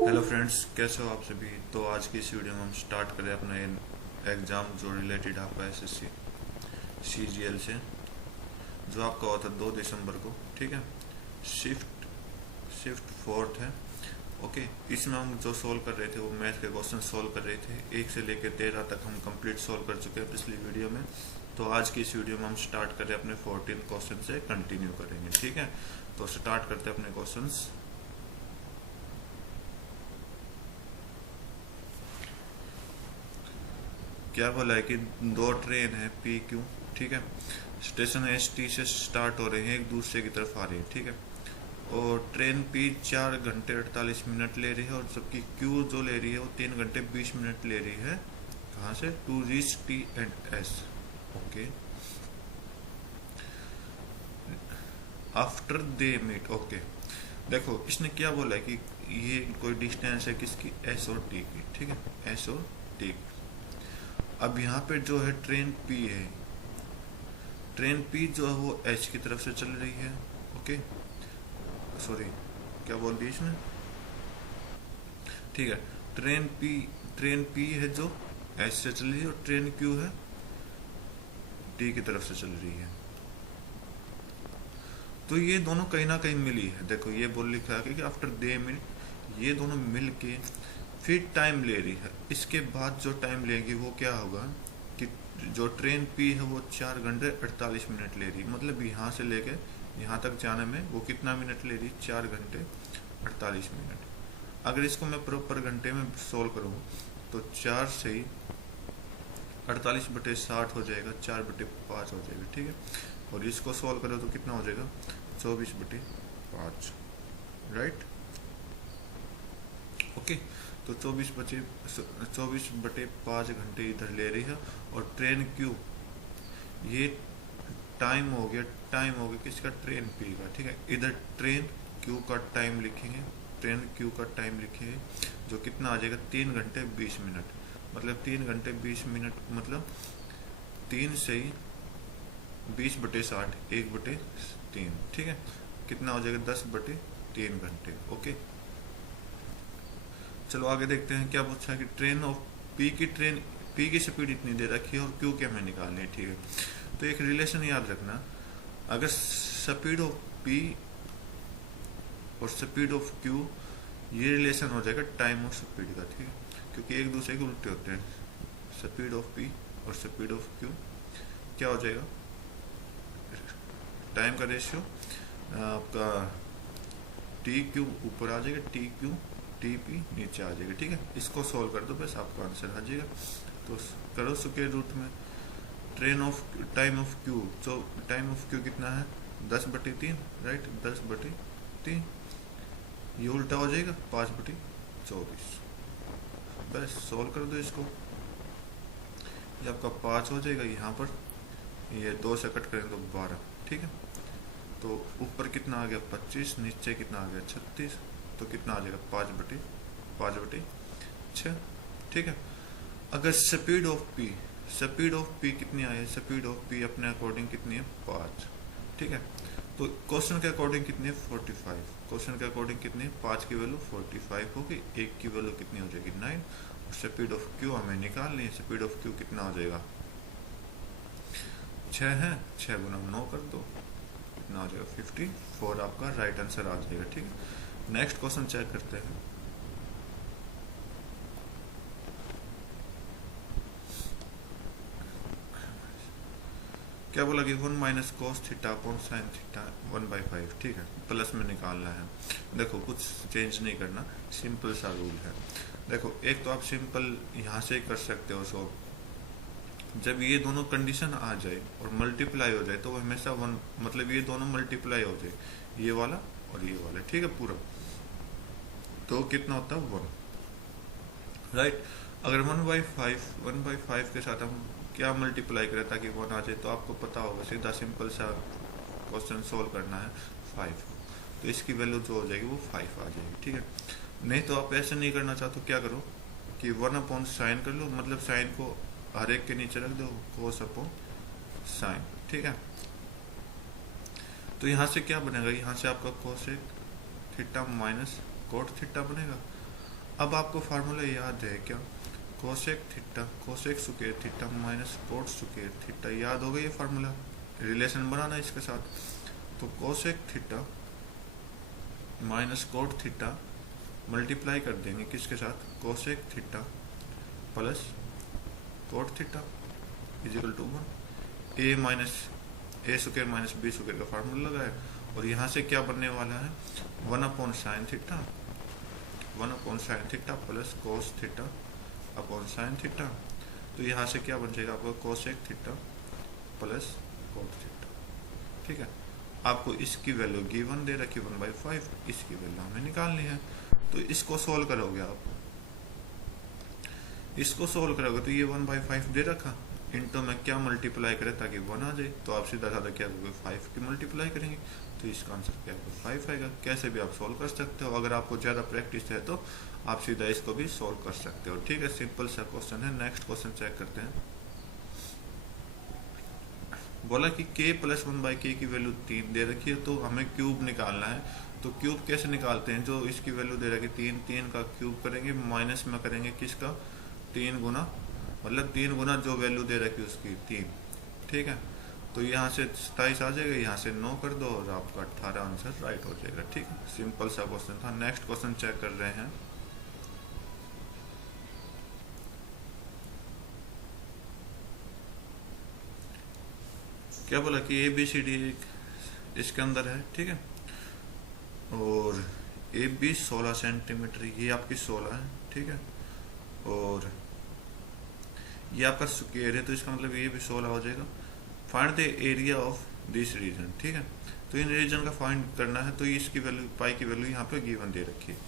Hello friends, कैसे हो आप सभी। तो आज की इस वीडियो में हम स्टार्ट करें अपना एग्ज़ाम जो रिलेटेड आपका एसएससी सीजीएल से, जो आपका होता है 2 दिसंबर को। ठीक है, शिफ्ट शिफ्ट फोर्थ है। ओके, इसमें हम जो सोल्व कर रहे थे वो मैथ के क्वेश्चन सोल्व कर रहे थे। 1 से लेकर 13 तक हम कंप्लीट सोल्व कर चुके हैं पिछली वीडियो में। तो आज की इस वीडियो में हम स्टार्ट करें अपने 14 क्वेश्चन से कंटिन्यू करेंगे। ठीक है, तो स्टार्ट करते हैं अपने क्वेश्चंस। क्या बोला है कि 2 ट्रेन है पी क्यू। ठीक है, स्टेशन एस टी से स्टार्ट हो रहे हैं, एक दूसरे की तरफ आ रही है। ठीक है, और ट्रेन पी 4 घंटे 48 मिनट ले रही है, और जबकि क्यू जो ले रही है वो 3 घंटे 20 मिनट ले रही है। कहाँ से? To reach T and S. Okay, after they meet. Okay, देखो इसने क्या बोला है कि ये कोई डिस्टेंस है किसकी? एस और टी की। ठीक है, एस और टी की। अब यहाँ पे जो है ट्रेन पी है, ट्रेन पी जो है वो एच की तरफ से चल रही है। ओके, सॉरी, क्या बोल दिया इसने? ठीक है, ट्रेन पी है जो एच से चल रही है, और ट्रेन क्यू है टी की तरफ से चल रही है। तो ये दोनों कहीं ना कहीं मिली है। देखो ये बोल लिखा है कि आफ्टर दे मिनट, ये दोनों मिल के फिर टाइम ले रही है। इसके बाद जो टाइम लेगी वो क्या होगा कि जो ट्रेन पी है वो 4 घंटे 48 मिनट ले रही है। मतलब यहाँ से लेके यहाँ तक जाने में वो कितना मिनट ले रही है? 4 घंटे 48 मिनट। अगर इसको मैं प्रॉपर घंटे में सोल्व करूँ तो 4 से ही 48/60 हो जाएगा, 4/5 हो जाएगा। ठीक है, और इसको सोल्व करो तो कितना हो जाएगा? 24/5। राइट। ओके, तो 24/5 इधर ले रही है। और ट्रेन क्यू, ये टाइम हो गया किसका? ट्रेन पी का। ठीक है, इधर ट्रेन क्यू का टाइम लिखेंगे, ट्रेन क्यू का टाइम लिखेंगे, जो कितना आ जाएगा? 3 घंटे 20 मिनट। मतलब 3 घंटे 20 मिनट, मतलब 3 से ही 20/60, 1/3। ठीक है, कितना हो जाएगा? 10/3 घंटे। ओके, चलो आगे देखते हैं क्या पूछा है कि ट्रेन पी की स्पीड इतनी दे रखी है और क्यू के हमें निकालनी है। ठीक है, तो एक रिलेशन याद रखना, अगर स्पीड ऑफ पी और स्पीड ऑफ क्यू, ये रिलेशन हो जाएगा टाइम और स्पीड का। ठीक है, क्योंकि एक दूसरे के उल्टे होते हैं। स्पीड ऑफ पी और स्पीड ऑफ क्यू क्या हो जाएगा? टाइम का रेशियो आपका टी क्यू ऊपर आ जाएगा, टी क्यू टी पी नीचे आ जाएगा। ठीक है, इसको सोल्व कर दो, बस आपका आंसर आ जाएगा। तो करो स्क्वायर रूट में टाइम ऑफ क्यू। तो टाइम ऑफ क्यू कितना है? 10/3। राइट, 10/3। ये उल्टा हो जाएगा 5/24। बस सोल्व कर दो इसको, ये आपका 5 हो जाएगा। यहाँ पर ये 2 से कट करें तो 12। ठीक है, तो ऊपर कितना आ गया? 25, नीचे कितना आ गया? 36। तो कितना आ जाएगा? 5/6। ठीक है, अगर स्पीड ऑफ पी कितनी आई है? स्पीड ऑफ पी अपने अकॉर्डिंग कितनी है? 5। ठीक है, तो क्वेश्चन के अकॉर्डिंग कितनी है? 45। क्वेश्चन के अकॉर्डिंग कितनी है? 5 की वैल्यू 45 होगी, 1 की वैल्यू कितनी हो जाएगी? 9। और स्पीड ऑफ क्यू हमें निकालनी है। स्पीड ऑफ क्यू कितना हो जाएगा? 6 है, 6 गुना 9 कर दो, कितना हो जाएगा? 54 आपका राइट आंसर आ जाएगा। ठीक है, नेक्स्ट क्वेश्चन चेक करते हैं। क्या बोला कि 1 minus cos theta upon sine theta 1/5। ठीक है, प्लस में निकालना है। देखो कुछ चेंज नहीं करना, सिंपल सा रूल है। देखो एक तो आप सिंपल यहाँ से कर सकते हो सॉल्व। जब ये दोनों कंडीशन आ जाए और मल्टीप्लाई हो जाए तो हमेशा 1, मतलब ये दोनों मल्टीप्लाई हो जाए, ये वाला और ये वाला। ठीक है, पूरा तो कितना होता है? 1। राइट, अगर 1/5 के साथ हम क्या मल्टीप्लाई करें ताकि 1 आ जाए, तो आपको पता होगा, सीधा सिंपल सा क्वेश्चन सोल्व करना है। 5, तो इसकी वैल्यू जो हो जाएगी वो 5 आ जाएगी। ठीक है, नहीं तो आप ऐसे नहीं करना चाहते तो क्या करो कि 1/sin कर लो, मतलब साइन को हर एक के नीचे रख दो, cos अपॉन साइन। ठीक है, तो यहाँ से क्या बनेगा? यहाँ से आपका cos theta minus cot theta बनेगा। अब आपको फार्मूला याद है क्या? Cosec theta cosec square theta minus cot square theta, याद होगा ये फार्मूला? रिलेशन बनाना इसके साथ। तो cosec theta minus cot theta multiply कर देंगे किसके साथ? Cosec theta plus cot theta equal to 1। A minus A square minus B square का फार्मूला लगाया, और यहाँ से क्या बनने वाला है? 1 sine theta 1 sine theta plus cos theta upon sine theta. तो यहाँ से क्या बन जाएगा आपको? Cosec theta plus cot theta. ठीक है, आपको इसकी वैल्यू गिवन दे रखी 1/5, इसकी वैल्यू हमें निकालनी है। तो इसको सोल्व करोगे आप, इसको सोल्व करोगे तो ये 1/5 दे रखा, इंटू में क्या मल्टीप्लाई करें ताकि 1 आ जाए, तो आप सीधा साधा क्या करोगे? 5 की मल्टीप्लाई करेंगे, तो इसका आंसर क्या है? 5 आएगा। कैसे भी आप सोल्व कर सकते हो, अगर आपको ज़्यादा प्रैक्टिस है तो आप सीधा इसको भी सोल्व कर सकते हो। ठीक है, सिंपल सा क्वेश्चन है। नेक्स्ट क्वेश्चन चेक करते हैं। बोला कि k प्लस 1/k की वैल्यू 3 दे रखी है, तो हमें क्यूब निकालना है। तो क्यूब कैसे निकालते हैं? जो इसकी वैल्यू दे रखी 3 का क्यूब करेंगे, माइनस में करेंगे किसका? 3 गुना, मतलब 3 गुना जो वैल्यू दे रखी उसकी 3। ठीक है, तो यहाँ से 27 आ जाएगा, यहाँ से 9 कर दो और आपका 18 आंसर राइट हो जाएगा। ठीक है, सिंपल सा क्वेश्चन था। नेक्स्ट क्वेश्चन चेक कर रहे हैं। क्या बोला कि ABCD इसके अंदर है। ठीक है, और AB 16 सेंटीमीटर, ये आपकी 16 है। ठीक है, और ये आपका स्क्वायर है, तो इसका मतलब ये भी 16 हो जाएगा। Find the area of this region. ठीक है, तो इन रीजन का फाइंड करना है, तो इसकी वैल्यू पाई की वैल्यू यहाँ पे गिवन दे रखी है।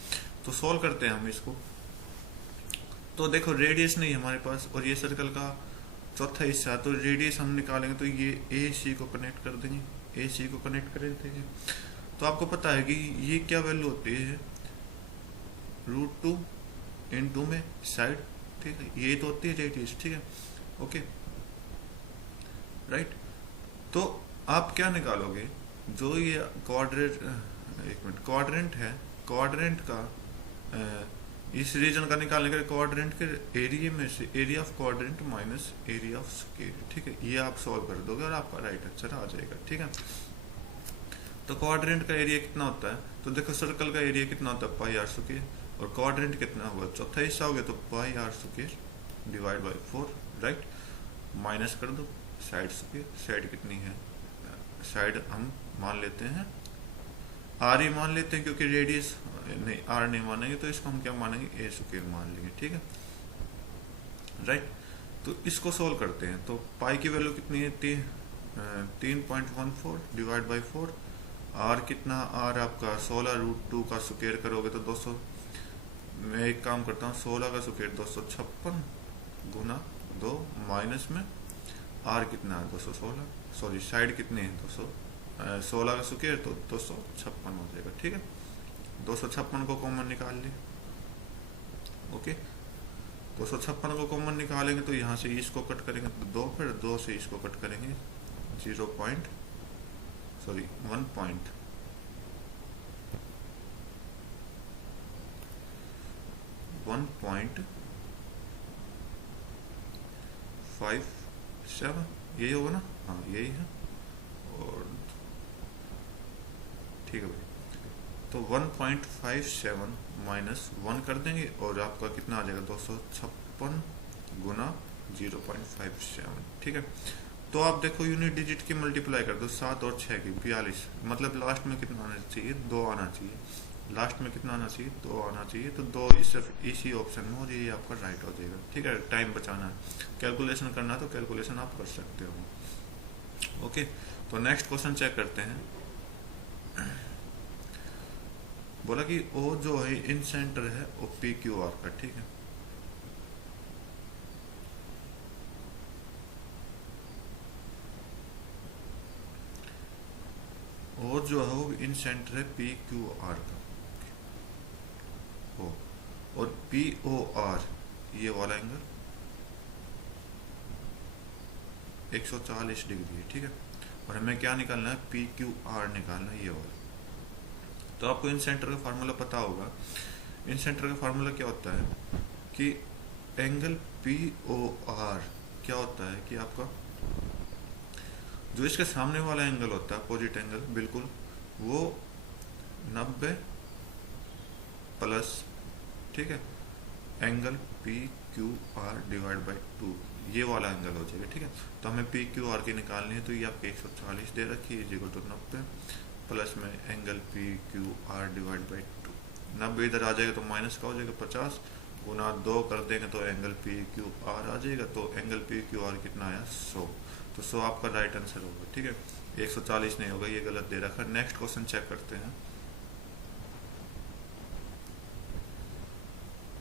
तो सॉल्व करते हैं हम इसको। तो देखो रेडियस नहीं हमारे पास, और ये सर्कल का चौथा हिस्सा, तो रेडियस हम निकालेंगे तो ये AC को कनेक्ट कर देंगे, AC को कनेक्ट कर देंगे। तो आपको पता है कि ये क्या वैल्यू होती है? √2 × में साइड। ठीक है, ये तो होती है रेडियस। ठीक है, ओके राइट। तो आप क्या निकालोगे? जो ये क्वाड्रेंट है, क्वाड्रेंट का इस रीजन का निकालने के लिए क्वाड्रेंट के एरिया में से area of quadrant minus area of square. ठीक है, ये आप सॉल्व कर दोगे और आपका राइट आंसर आ जाएगा। ठीक है, तो क्वाड्रेंट का एरिया कितना होता है? तो देखो सर्कल का एरिया कितना होता है? पाई आर स्क्वायर, और क्वाड्रेंट कितना होगा? चौथा हिस्सा हो गया, तो pi r square divide by 4। Right, minus कर दो साइड स्क्वायर। साइड कितनी है? साइड हम मान लेते हैं आर ही मान लेते हैं, क्योंकि रेडियस नहीं, आर नहीं मानेंगे, तो इसको हम क्या मानेंगे? ए स्क्वायर मान लेंगे। ठीक है, राइट। तो इसको सोल्व करते हैं। तो पाई की वैल्यू कितनी है? 3.14 डिवाइड बाई 4। आर कितना? आर आपका 16 √2 का स्क्वायर करोगे तो 200। मैं एक काम करता हूँ, 16 का स्क्वायर 256 गुना 2, माइनस में आर कितना है? 216। सॉरी, साइड कितनी है? 216 का स्क्वायर, तो 256 हो जाएगा। ठीक है, 256 को कॉमन निकाल ली। ओके, 256 को कॉमन निकालेंगे तो यहाँ से इसको कट करेंगे तो 2, फिर 2 से इसको कट करेंगे 1.57, यही होगा ना? हाँ, यही है। और ठीक है भाई, तो 1.57 माइनस 1 कर देंगे, और आपका कितना आ जाएगा? 256 गुना 0.57। ठीक है, तो आप देखो यूनिट डिजिट की मल्टीप्लाई कर दो, 7 और 6 की 42, मतलब लास्ट में कितना आना चाहिए? 2 आना चाहिए। लास्ट में कितना आना चाहिए? 2 आना चाहिए। तो 2 सिर्फ इसी ऑप्शन में, और ये आपका राइट हो जाएगा। ठीक है, टाइम बचाना है, कैलकुलेशन करना है तो कैलकुलेशन आप कर सकते हो। ओके, तो नेक्स्ट क्वेश्चन चेक करते हैं। बोला कि ओ जो है इन सेंटर है वो PQR का। ठीक है, ओ जो है वो इन सेंटर है PQR का, ओ, और POR ये वाला एंगल 140 डिग्री है। ठीक है, और हमें क्या निकालना है? PQR निकालना है, ये वाला। तो आपको इन सेंटर का फार्मूला पता होगा इन सेंटर का फार्मूला क्या होता है कि एंगल पी ओ आर क्या होता है कि आपका जो इसके सामने वाला एंगल होता है अपोजिट एंगल बिल्कुल वो 90 प्लस, ठीक है, angle P Q R divide by 2 ये वाला एंगल हो जाएगा। ठीक है, तो हमें पी क्यू आर की निकालनी है, तो ये आपके 140 दे रखी है इक्वल टू 90 प्लस में angle P Q R divide by 2। 90 इधर आ जाएगा तो माइनस का हो जाएगा 50 गुना 2 कर देंगे तो एंगल पी क्यू आर आ जाएगा। तो एंगल पी क्यू आर कितना आया 100, तो 100 आपका राइट आंसर होगा। ठीक है, 140 नहीं होगा, ये गलत दे रखा है। नेक्स्ट क्वेश्चन चेक करते हैं।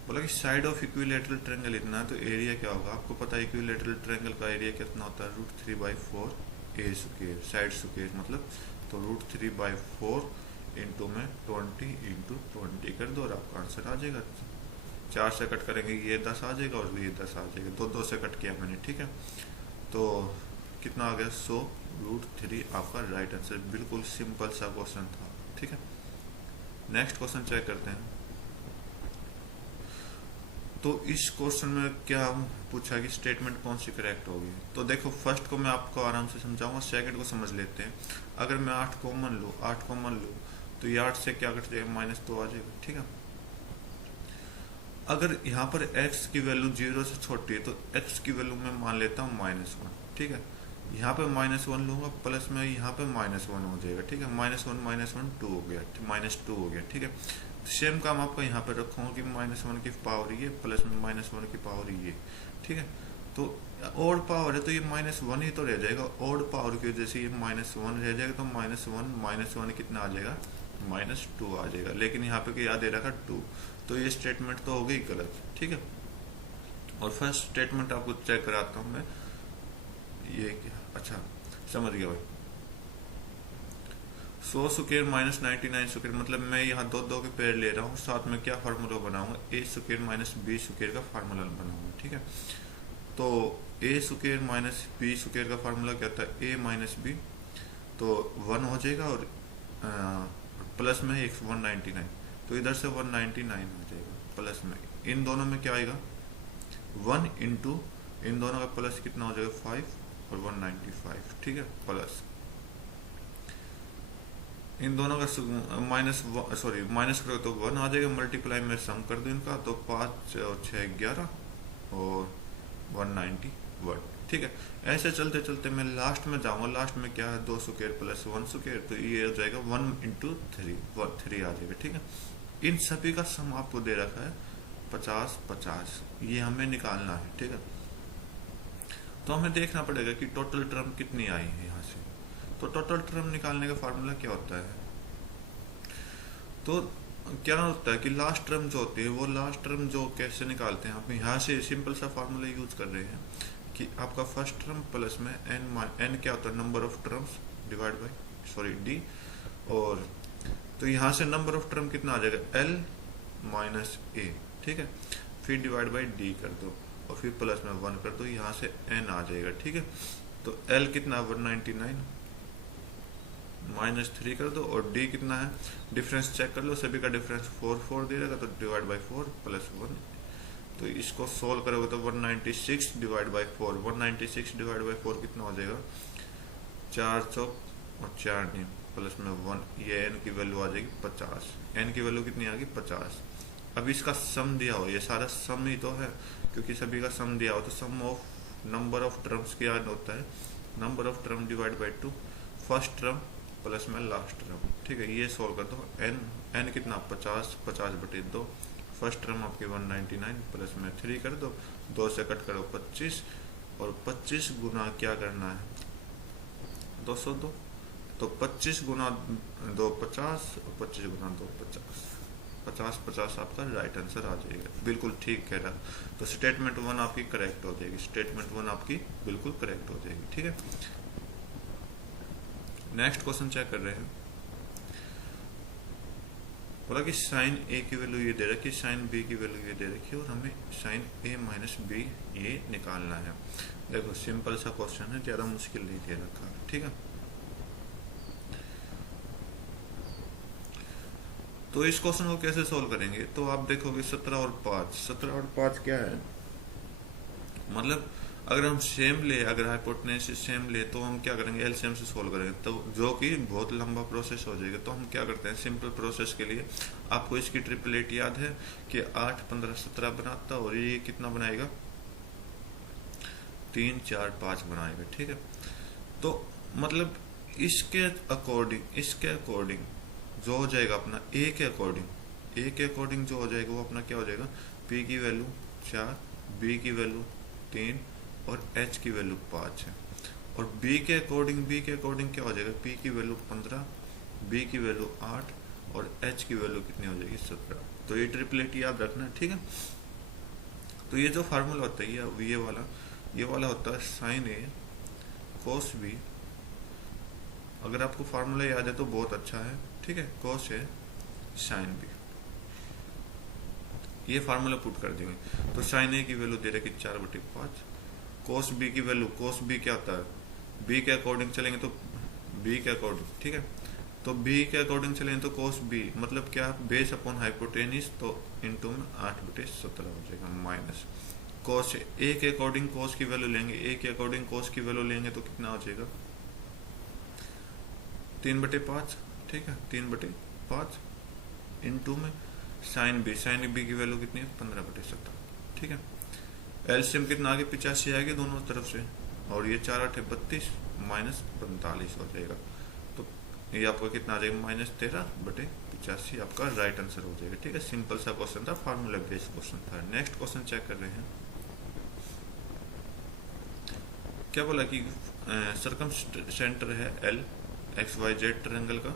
बोला कि साइड ऑफ इक्विलेटरल ट्रायंगल इतना है, तो एरिया क्या होगा आपको पता है। इक्विलेटरल ट्रायंगल का एरिया कितना होता है √3/4 ए स्क्वायर, साइड स्क्वायर मतलब, तो √3/4 इंटू में 20 इंटू 20 कर दो और आपका आंसर आ जाएगा। 4 से कट करेंगे ये 10 आ जाएगा और ये 10 आ जाएगा, 2 से कट किया मैंने। ठीक है, तो कितना आ गया 100 √3 आपका राइट आंसर। बिल्कुल सिंपल सा क्वेश्चन था। ठीक है, नेक्स्ट क्वेश्चन चेक करते हैं। तो इस क्वेश्चन में क्या पूछा कि स्टेटमेंट कौन सी करेक्ट होगी। तो देखो फर्स्ट को मैं आपको आराम से समझाऊंगा, सेकंड को समझ लेते हैं। अगर मैं 8 कॉमन लूँ तो ये 8 से क्या कट जाएगा -2 आ जाएगा। ठीक है, अगर यहाँ पर x की वैल्यू 0 से छोटी है तो x की वैल्यू मैं मान लेता हूँ -1। ठीक है, यहाँ पे -1 लूंगा प्लस में यहाँ पे -1 हो जाएगा। ठीक है, -1 2 हो गया, -2 हो गया। ठीक है, सेम काम आपका यहाँ पे रखूंगा कि -1 की पावर ये प्लस में -1 की पावर ये। ठीक है, तो ओड पावर है तो ये -1 ही तो रह जाएगा, ओड पावर की वजह से ये -1 रह जाएगा, तो -1 कितना आ जाएगा -2 आ जाएगा। लेकिन यहाँ पे क्या दे रखा 2, तो ये स्टेटमेंट तो हो गई गलत। ठीक है, और फर्स्ट स्टेटमेंट आपको चेक कराता हूँ मैं। ये क्या, अच्छा समझ गया भाई। 100 स्क्वायर -99 स्क्वायर मतलब मैं यहाँ दो के पेड़ ले रहा हूँ, साथ में क्या फार्मूला बनाऊंगा, a स्क्वायर -b स्क्वायर का फार्मूला बनाऊंगा। ठीक है, तो a स्क्वायर -b स्क्वायर का फार्मूला क्या होता है, a - b, तो 1 हो जाएगा और प्लस में 199, तो इधर से 199 हो जाएगा प्लस में। इन दोनों में क्या आएगा 1 इंटू इन दोनों का प्लस कितना हो जाएगा 5 और 195। ठीक है, प्लस इन दोनों का माइनस करो तो 1 आ जाएगा, मल्टीप्लाई में सम कर दो इनका, तो 5 और 6 11 और 191। ठीक है, ऐसे चलते चलते मैं लास्ट में जाऊंगा। लास्ट में क्या है 2 स्क्वायर प्लस 1 स्क्वायर, तो ये हो जाएगा 1 इंटू 3 आ जाएगा। ठीक है, इन सभी का सम आपको दे रखा है 50-50, ये हमें निकालना है। ठीक है, तो हमें देखना पड़ेगा कि टोटल टर्म कितनी आई है यहाँ से। तो टोटल टर्म निकालने का फार्मूला क्या होता है, तो क्या होता है कि लास्ट टर्म जो होती है वो लास्ट टर्म जो कैसे निकालते हैं, आप यहाँ से सिंपल सा फार्मूला यूज कर रहे हैं कि आपका फर्स्ट टर्म प्लस में n क्या होता है number of terms divide by d, और तो यहाँ से नंबर ऑफ टर्म कितना आ जाएगा l माइनस a। ठीक है, फिर डिवाइड बाई d कर दो और फिर प्लस में 1 कर दो, यहाँ से n आ जाएगा। ठीक है, तो l कितना 199 -3 कर दो और d कितना है, डिफरेंस चेक कर लो, सभी का डिफरेंस 4 दे रहेगा, तो डिवाइड बाई 4 प्लस 1, तो इसको सोल्व करोगे तो 196 डिवाइड बाई 4, 196 डिवाइड बाई 4 कितना हो जाएगा 4 चौक और 4 नहीं प्लस में 1, ये n की वैल्यू आ जाएगी 50। n की वैल्यू कितनी आ गई 50। अब इसका सम दिया हो, ये सारा सम ही तो है क्योंकि सभी का सम दिया हो, तो सम ऑफ नंबर ऑफ टर्म्स क्या होता है number of term divide by 2, first term plus में लास्ट टर्म। ठीक है, ये सोल्व कर दो, n कितना 50/2, फर्स्ट टर्म आपकी 199 प्लस में 3 कर दो, 2 से कट करो 25 और 25 गुना क्या करना है 202, तो 25 गुना 2 50 और 25 गुना 2 50, 50 आपका राइट आंसर आ जाएगा। बिल्कुल ठीक कह रहा, तो स्टेटमेंट 1 आपकी करेक्ट हो जाएगी, स्टेटमेंट 1 आपकी बिल्कुल करेक्ट हो जाएगी। ठीक है, नेक्स्ट क्वेश्चन चेक कर रहे हैं। बोला कि साइन ए की वैल्यू ये दे रखी है, साइन बी की वैल्यू ये दे रखी है और हमें साइन ए माइनस बी ये निकालना है। देखो सिंपल सा क्वेश्चन है, ज्यादा मुश्किल नहीं दे रखा। ठीक है, तो इस क्वेश्चन को कैसे सोल्व करेंगे, तो आप देखोगे 17 और 5, 17 और 5 क्या है, मतलब अगर हम सेम ले, अगर हाइपोटेन्यूज सेम ले तो हम क्या करेंगे, एलसीएम से सोल्व करेंगे, तो जो कि बहुत लंबा प्रोसेस हो जाएगा। तो हम क्या करते हैं, सिंपल प्रोसेस के लिए आपको इसकी ट्रिपलेट याद है कि 8, 15, 17 बनाता, और ये कितना बनाएगा, 3, 4, 5 बनाएगा, ठीक है। तो मतलब इसके अकॉर्डिंग जो हो जाएगा अपना ए के अकॉर्डिंग जो हो जाएगा वो अपना क्या हो जाएगा, पी की वैल्यू 4, बी की वैल्यू 3 और एच की वैल्यू 5 है। और बी के अकॉर्डिंग क्या हो जाएगा, पी की वैल्यू 15, बी की वैल्यू 8 और एच की वैल्यू कितनी हो जाएगी, 17। तो ये ट्रिपलेट याद रखना, ठीक है। तो ये जो फार्मूला होता है ये वाला होता है साइन ए कोस बी। अगर आपको फार्मूला याद है तो बहुत अच्छा है, ठीक है। कोस ए साइन बी, ये फार्मूला पुट कर देंगे। तो साइन ए की वैल्यू दे रखी 4/5, कोस बी की वैल्यू, कोस बी क्या होता है, बी के अकॉर्डिंग चलेंगे तो बी के अकॉर्डिंग, ठीक है। तो बी के अकॉर्डिंग चलेंगे तो कोस बी मतलब क्या, बेस अपॉन हाइपोटेनिस, तो इनटू में 8/17 हो जाएगा, माइनस कोस ए के अकॉर्डिंग कोस की वैल्यू लेंगे, ए के अकॉर्डिंग कोस की वैल्यू लेंगे तो कितना हो जाएगा, 3/5, ठीक है, 3/5 इनटू में साइन बी की वैल्यू कितनी है, 15/17, ठीक है। एलसीएम कितना आगे 85 आएगी दोनों तरफ से, और ये 4 8 32 माइनस 45 हो जाएगा। तो ये आपका कितना आ जाएगा, -13/85 आपका राइट आंसर हो जाएगा, ठीक है। सिंपल सा क्वेश्चन था, फार्मूला बेस्ड क्वेश्चन था। नेक्स्ट क्वेश्चन चेक कर रहे हैं। क्या बोला कि सरकम सेंटर है L, X Y Z triangle का,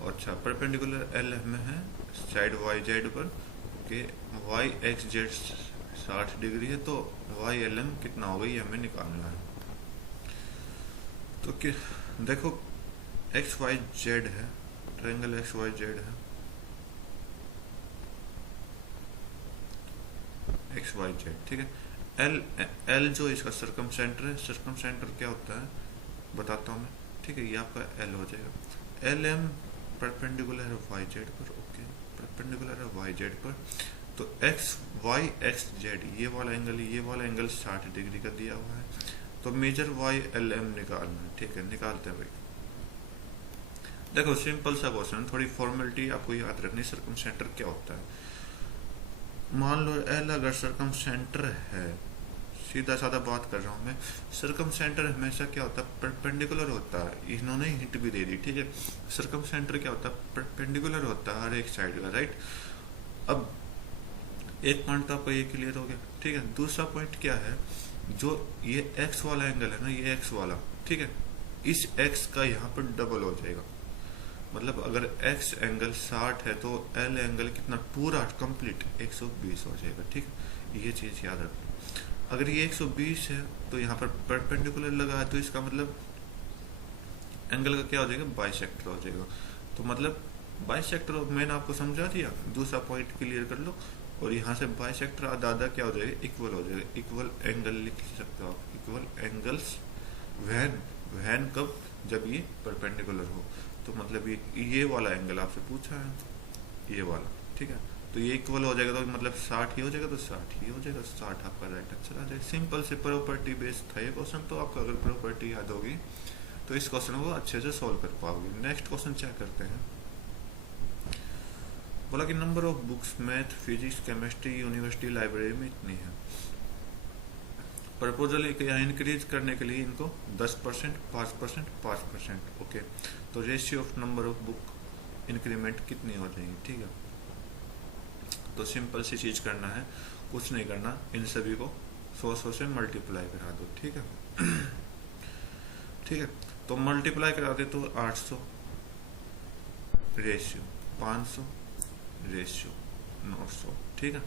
और अच्छा परपेंडिकुलर एल में है साइड वाई जेड पर, के वाई एक्स जेड 60 डिग्री है, तो वाई एल एम कितना होगा ये हमें निकालना है। तो देखो एक्स वाई जेड है, ट्रायंगल एक्स वाई जेड है, एक्स वाई जेड, ठीक है। एल जो इसका सर्कम सेंटर है, सर्कम सेंटर क्या होता है बताता हूँ मैं, ठीक है। ये आपका एल हो जाएगा, एल एम परपेंडिकुलर है वाई जेड पर, ओके, परपेंडिकुलर है वाई जेड पर। तो एक्स वाई एक्स जेड ये वाला एंगल 60 डिग्री का दिया हुआ है, तो मेजर वाई एल एम निकालना है, ठीक है। निकालते हैं भाई। देखो सिंपल सा क्वेश्चन, थोड़ी फॉर्मेलिटी आपको याद रखनी, सर्कम सेंटर क्या होता है। मान लो एल अगर सर्कम सेंटर है, सीधा साधा बात कर रहा हूं मैं, सर्कम सेंटर हमेशा क्या होता है, परपेंडिकुलर होता है। इन्होंने हिंट भी दे दी, ठीक है। सर्कम सेंटर क्या होता है, परपेंडिकुलर होता है हर एक साइड का, राइट। अब एक पॉइंट तो आपका ये क्लियर हो गया, ठीक है। दूसरा पॉइंट क्या है, जो ये एक्स वाला एंगल है ना, ये एक्स वाला, ठीक है, इस एक्स का यहाँ पर डबल हो जाएगा। मतलब अगर एक्स एंगल 60 है तो एल एंगल कितना, पूरा कंप्लीट 120 हो जाएगा, ठीक है। ये चीज याद रखो। अगर ये 120 है तो यहाँ पर परपेंडिकुलर लगा है, तो इसका मतलब एंगल का क्या हो जाएगा, बाइसेक्टर हो जाएगा। तो मतलब बाइसेक्टर मैंने आपको समझा दिया, दूसरा पॉइंट क्लियर कर लो। और यहाँ से बाइसेक्टर आधा क्या हो जाएगा, इक्वल हो जाएगा। इक्वल एंगल लिख सकते हो आप, इक्वल एंगल्स वैन कब, जब ये परपेंडिकुलर हो। तो मतलब ये वाला एंगल आपसे पूछा है, ये वाला, ठीक है। तो ये इक्वल हो जाएगा, तो मतलब 60 ही हो जाएगा, तो 60 ही हो जाएगा, 60 आपका राइट आंसर आ जाएगा। सिंपल से प्रॉपर्टी बेस्ड था ये क्वेश्चन, तो आपको अगर प्रॉपर्टी याद होगी तो इस क्वेश्चन को अच्छे से सॉल्व कर पाओगे। नेक्स्ट क्वेश्चन चेक करते हैं। बोला कि number of books math physics chemistry university library में इतनी है। प्रपोजल इंक्रीज करने के लिए इनको 10%, 5%, 5%, ओके। तो ratio of number of book increment कितनी हो जाएगी, ठीक है। तो सिंपल सी चीज करना है, कुछ नहीं करना, इन सभी को 100 से मल्टीप्लाई करा दो, ठीक है। ठीक है, तो मल्टीप्लाई करा दे तो 800 रेशियो 500 रेशियो 900, ठीक है।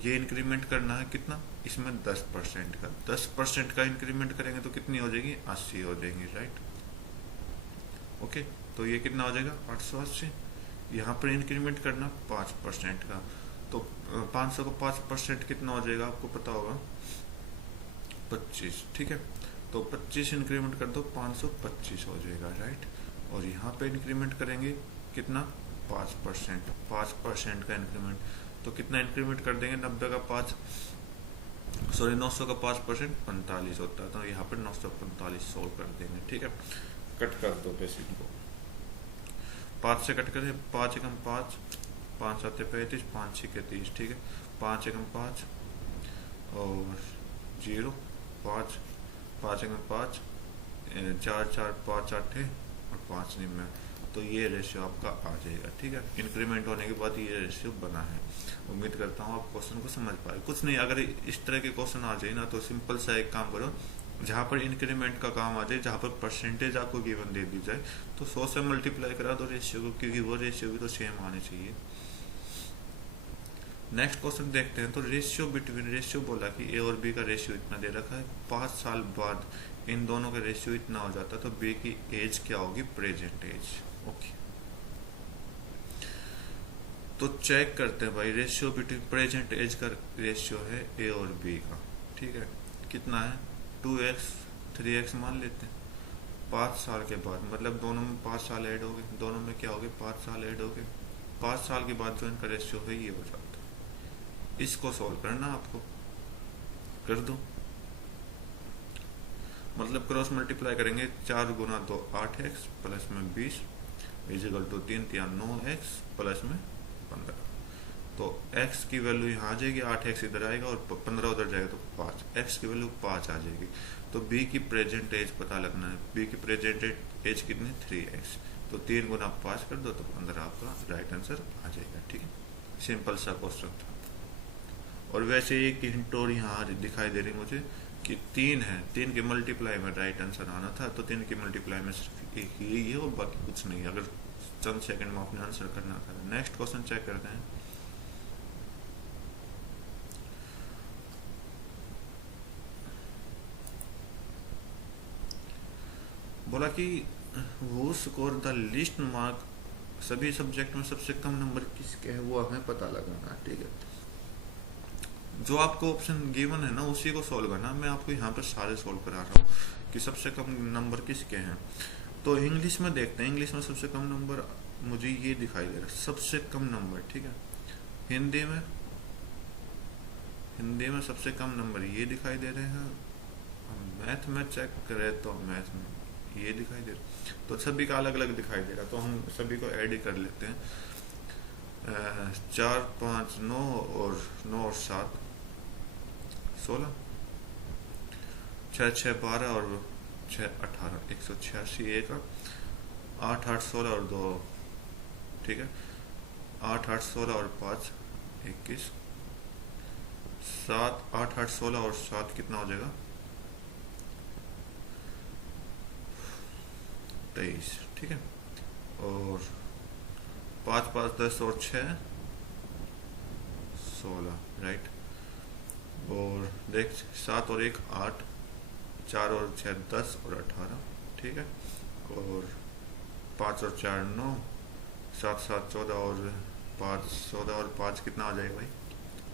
ये इंक्रीमेंट करना है कितना, इसमें 10% का, 10% का इंक्रीमेंट करेंगे तो कितनी हो जाएगी, 80 हो जाएंगी, राइट। ओके, तो ये कितना हो जाएगा 880। यहाँ पर इंक्रीमेंट करना 5% का, तो 500 का 5% कितना हो जाएगा आपको पता होगा, 25, ठीक है। तो 25 इंक्रीमेंट कर दो, 525 हो जाएगा, राइट। और यहाँ पे इंक्रीमेंट करेंगे कितना, 5%, 5% का इंक्रीमेंट। तो कितना इंक्रीमेंट कर देंगे, 90 का 5, सॉरी 900 का 5% 45 होता है, तो यहाँ पर 945 सोल्व कर देंगे। ठीक है, कट कर दो बेसिक को, 5 से कट करें, 5 एकम 5, 5 7 35, 5 6 30। ठीक है, 5 एकम 5 और 0, 5, 5 एकम 5, 4 4 5 8 और 5 निम्न, तो ये रेशियो आपका आ जाएगा। ठीक है, इंक्रीमेंट होने के बाद ये रेशियो बना है। उम्मीद करता हूँ आप क्वेश्चन को समझ पाए। कुछ नहीं, अगर इस तरह के क्वेश्चन आ जाए ना तो सिंपल सा एक काम करो, जहाँ पर इंक्रीमेंट का काम आ जाए, जहाँ पर परसेंटेज आपको गिवन दे दी जाए, तो 100 से मल्टीप्लाई करा दो रेशियो को, क्योंकि वो रेशियो भी तो सेम आने चाहिए। नेक्स्ट क्वेश्चन देखते हैं। तो रेशियो बिटवीन, रेशियो बोला कि ए और बी का रेशियो इतना दे रखा है, 5 साल बाद इन दोनों का रेशियो इतना हो जाता है, तो बी की एज क्या होगी, प्रेजेंट एज। ओके, तो चेक करते हैं भाई, रेशियो बिटवीन प्रेजेंट एज का रेशियो है ए और बी का। ठीक है, कितना है, 2x 3x मान लेते हैं। 5 साल के बाद, मतलब दोनों में 5 साल ऐड हो गए, दोनों में क्या हो गए, 5 साल ऐड हो गए। 5 साल के बाद जो इनका रेशियो है ये हो जाता है। इसको सॉल्व करना आपको, कर दो, मतलब क्रॉस मल्टीप्लाई करेंगे, 4 गुना 2 8x प्लस में 20 इजिकल टू 3 3 9x प्लस में 15। तो x की वैल्यू यहाँ आ जाएगी, 8x इधर आएगा और 15 उधर जाएगा, तो 5, x की वैल्यू 5 आ जाएगी। तो b की प्रेजेंट एज पता लगना है, b की प्रेजेंट एज कितनी, 3x, तो 3 गुना 5 कर दो तो 15 आपका राइट आंसर आ जाएगा। ठीक है, सिंपल सा क्वेश्चन था। और वैसे एक हिंट और यहाँ दिखाई दे रही मुझे कि 3 है, 3 के मल्टीप्लाई में राइट आंसर आना था, तो 3 के मल्टीप्लाई में सिर्फ एक ही है और बाकी कुछ नहीं, अगर चंद सेकंड में आपने आंसर करना था। नेक्स्ट क्वेश्चन चेक करते हैं। बोला कि वो स्कोर द लिस्ट मार्क, सभी सब्जेक्ट में सबसे कम नंबर किसके है वो हमें पता लगाना। ठीक है, जो आपको ऑप्शन गिवन है ना उसी को सोल्व करना। मैं आपको यहाँ पर सारे सोल्व करा रहा हूँ कि सबसे कम नंबर किसके हैं। तो इंग्लिश में देखते हैं, इंग्लिश में सबसे कम नंबर मुझे ये दिखाई दे रहा है, सबसे कम नंबर। ठीक है, हिंदी में सबसे कम नंबर ये दिखाई दे रहे हैं। मैथ में चेक करें तो मैथ में ये दिखाई दे रहा, तो सभी का अलग अलग दिखाई दे रहा, तो हम सभी को ऐड ही कर लेते हैं। 4 5 9 और 9 और 7 16, 6 6 12 और 6 18, 186, 1 8 8 16 और 2, ठीक है, 8 8 16 और 5 21, 7 8 8 16 और 7 कितना हो जाएगा, 23। ठीक है, और 5 5 10 और 6 16, राइट। और देख 7 और 1 8, 4 और 6 10 और 18, ठीक है, और 5 और 4 9, 7 7 14 और 5 14 और 5 कितना आ जाएगा भाई,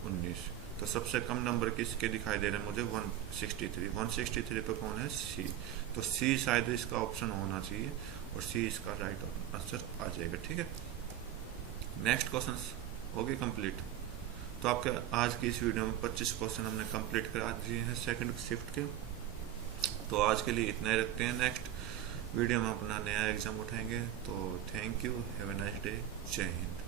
19। तो सबसे कम नंबर किसके दिखाई दे रहे हैं मुझे, 163। 163 पे कौन है, सी। तो सी शायद इसका ऑप्शन होना चाहिए और सी इसका राइट आंसर आ जाएगा। ठीक है, नेक्स्ट क्वेश्चन हो गए कंप्लीट। तो आपके आज की इस वीडियो में 25 क्वेश्चन हमने कंप्लीट करा दिए हैं सेकंड शिफ्ट के। तो आज के लिए इतना ही रखते हैं, नेक्स्ट वीडियो में अपना नया एग्जाम उठाएंगे। तो thank you, have a nice day, जय हिंद।